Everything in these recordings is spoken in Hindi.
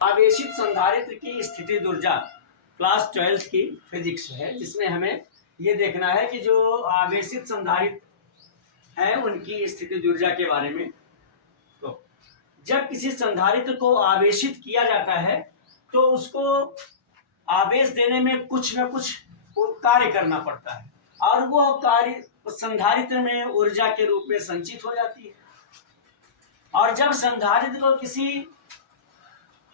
आवेशित संधारित्र की स्थितिज ऊर्जा क्लास 12 की फिजिक्स है, जिसमें हमें ये देखना है कि जो आवेशित संधारित्र है उनकी स्थितिज ऊर्जा के बारे में। तो जब किसी संधारित्र को आवेशित किया जाता है तो उसको आवेश देने में कुछ न कुछ कार्य करना पड़ता है और वह कार्य संधारित्र में ऊर्जा के रूप में संचित हो जाती है। और जब संधारित्र को किसी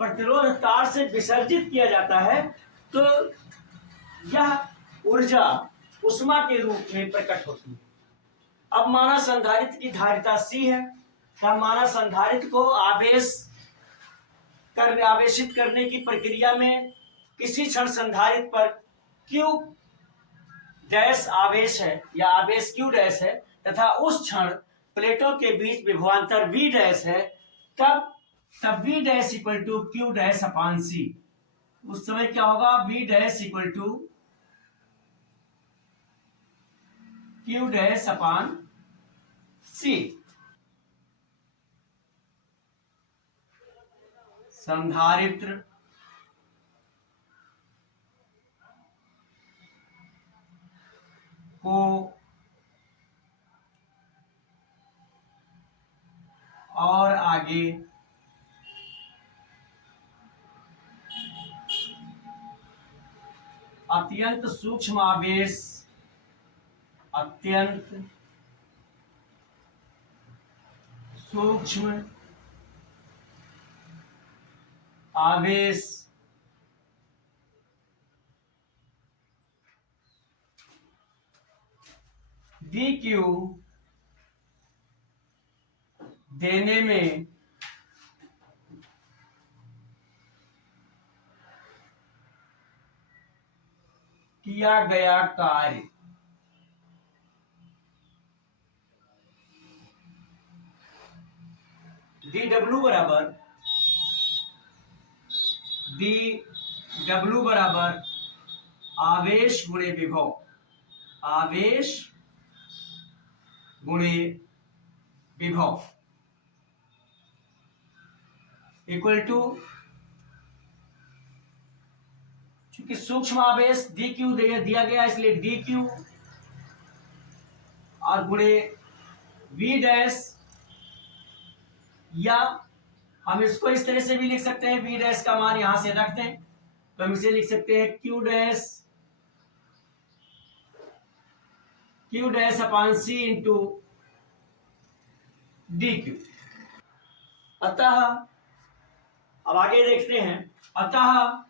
प्रतिरोध तार से विसर्जित किया जाता है तो यह ऊर्जा उष्मा के रूप में प्रकट होती है। अब माना संधारित्र की धारिता C है, तब माना संधारित्र को आवेशित करने की प्रक्रिया में किसी क्षण संधारित्र पर Q डैश आवेश है या आवेश Q डैश है तथा उस क्षण प्लेटों के बीच विभवांतर V डैश है, तब V dash equal to Q dash upon C। उस समय क्या होगा? V dash equal to Q dash upon C। संधारित्र को और आगे अत्यंत सूक्ष्म आवेश dq देने में किया गया कार्य dw बराबर आवेश गुणे विभव, आवेश गुणे विभव इक्वल टू, चूंकि सूक्ष्म आवेश dq दिया गया इसलिए dq और गुणे v डैश, या हम इसको इस तरह से भी लिख सकते हैं, v डैश का मान यहां से रख दें तो हम इसे लिख सकते हैं q dash upon c into dq। अतः अब आगे देखते हैं। अतः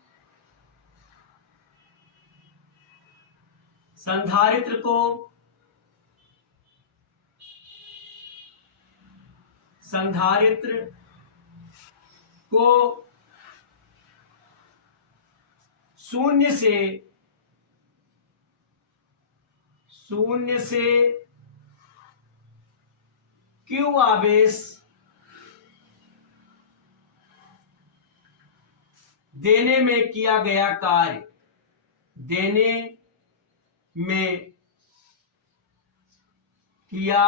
संधारित्र को शून्य से Q आवेश देने में किया गया कार्य, देने में किया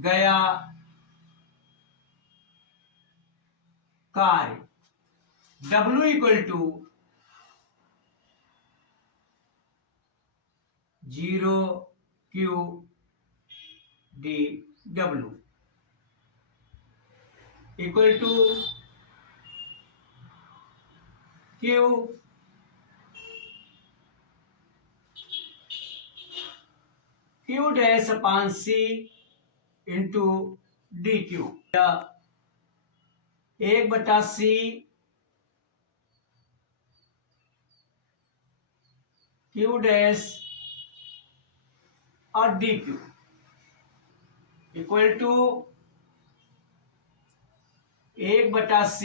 गया कार्य W equal to 0Q dW equal to Q dash upon C into dQ, 1/C Q dash और dQ equal to 1/C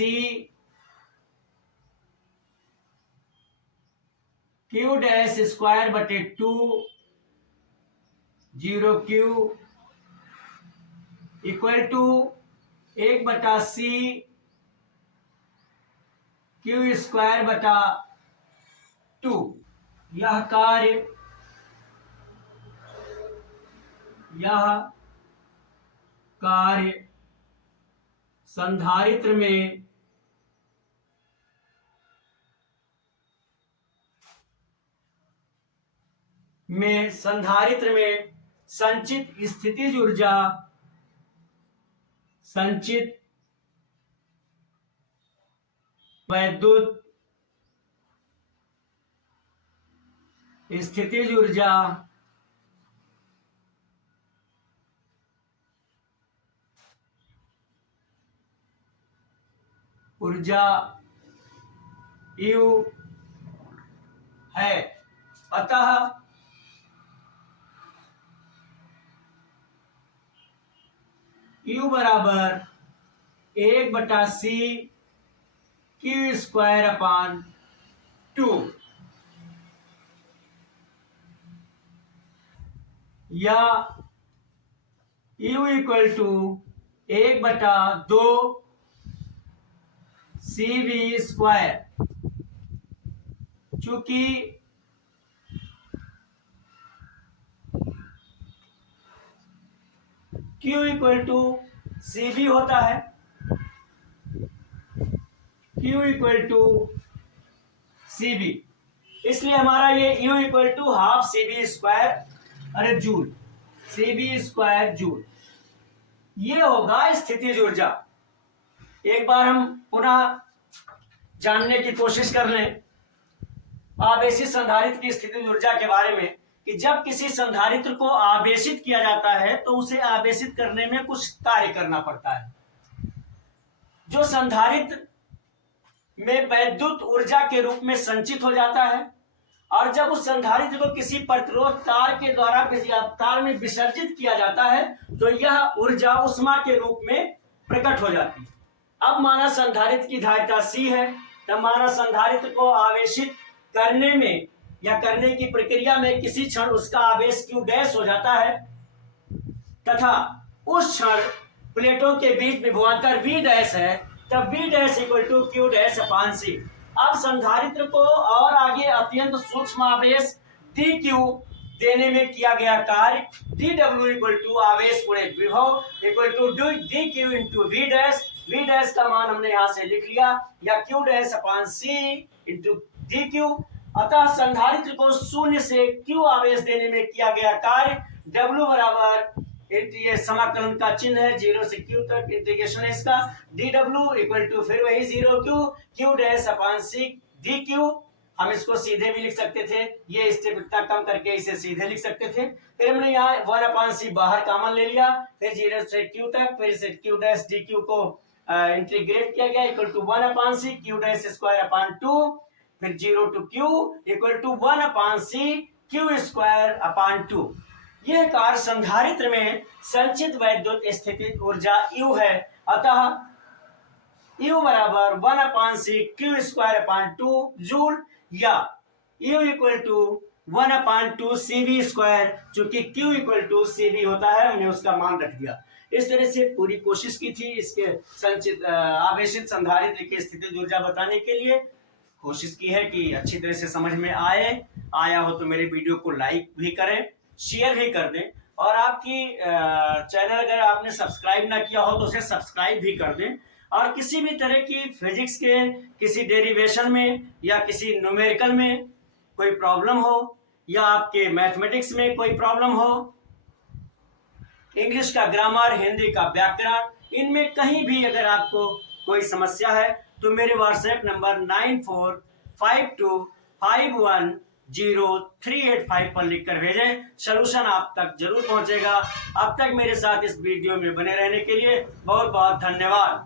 Q dash square बटे 2 0Q equal to 1/C Q square बटा 2। यह कार्य संधारित्र में में संधारित्र में संचित स्थितिज ऊर्जा, संचित वैद्युत स्थितिज ऊर्जा U है। अतः U बराबर 1/c Q² या U इक्वल टू 1/2 CV², चूंकि Q इक्वल टू CV होता है, Q इक्वल टू CV, इसलिए हमारा ये U equal to half CV², अरे जूल, CV² जूल, ये होगा स्थितिज ऊर्जा। एक बार हम पुनः जानने की कोशिश कर लें आवेशित संधारित्र की स्थितिज ऊर्जा के बारे में कि जब किसी संधारित्र को आवेशित किया जाता है तो उसे आवेशित करने में कुछ कार्य करना पड़ता है। जो संधारित्र में वैद्युत ऊर्जा के रूप में संचित हो जाता है और जब उस संधारित्र को किसी प्रतिरोध तार के द्वारा किसी तार में विसर्जित किया जाता है तो यह ऊर्जा उष्मा के रूप में प्रकट हो जाती है। अब माना संधारित्र की धारिता C है, तब माना संधारित्र को आवेशित करने में या करने की प्रक्रिया में किसी क्षण उसका आवेश Q' हो जाता है तथा उस क्षण प्लेटों के बीच विभवांतर V' है, तब V' इक्वल टू Q'/C। अब संधारित्र को और आगे अत्यंत सूक्ष्म आवेश dQ देने में किया गया कार्य dW इक्वल टू आवेश गुणित विभव equal to dQ into V' का मान हमने यहां से लिख लिया या Q'/C इंटू dQ। अतः संधारित्र को शून्य से Q आवेश देने में किया गया कार्य W बराबर, ये समाकलन का चिन्ह है 0 से Q तक इंटीग्रेशन है इसका, dW इक्वल टू फिर वही 0 Q'/C dQ। हम इसको सीधे भी लिख सकते थे, ये स्टेप इतना कम करके इसे सीधे लिख सकते थे। फिर हमने यहाँ 1/C बाहर कॉमन ले लिया, फिर 0 से Q तक, फिर से Q' dQ को इंटीग्रेट किया गया इक्वल टू 1/C Q'² फिर 0 to Q equal to 1/C Q²/2। यह कार्य संधारित्र में संचित वैद्युत स्थितिज ऊर्जा U है। अतः U बराबर 1/C Q²/2 जूल या U इक्वल टू 1/2 CV², चूंकि Q इक्वल टू CV होता है, हमने उसका मान रख दिया। इस तरह से पूरी कोशिश की थी इसके संचित आवेशित संधारित्र की स्थितिज ऊर्जा बताने के लिए। कोशिश की है कि अच्छी तरह से समझ में आया हो तो मेरे वीडियो को लाइक भी करें, शेयर भी कर दें और आपकी चैनल अगर आपने सब्सक्राइब ना किया हो तो उसे सब्सक्राइब भी कर दें। और किसी भी तरह की फिजिक्स के किसी डेरिवेशन में या किसी न्यूमेरिकल में कोई प्रॉब्लम हो या आपके मैथमेटिक्स में कोई प्रॉब्लम हो, इंग्लिश का ग्रामर, हिंदी का व्याकरण, इनमें कहीं भी अगर आपको कोई समस्या है तो मेरे व्हाट्सएप नंबर 9452510385 पर लिखकर भेजें, सलूशन आप तक जरूर पहुंचेगा। अब तक मेरे साथ इस वीडियो में बने रहने के लिए बहुत बहुत धन्यवाद।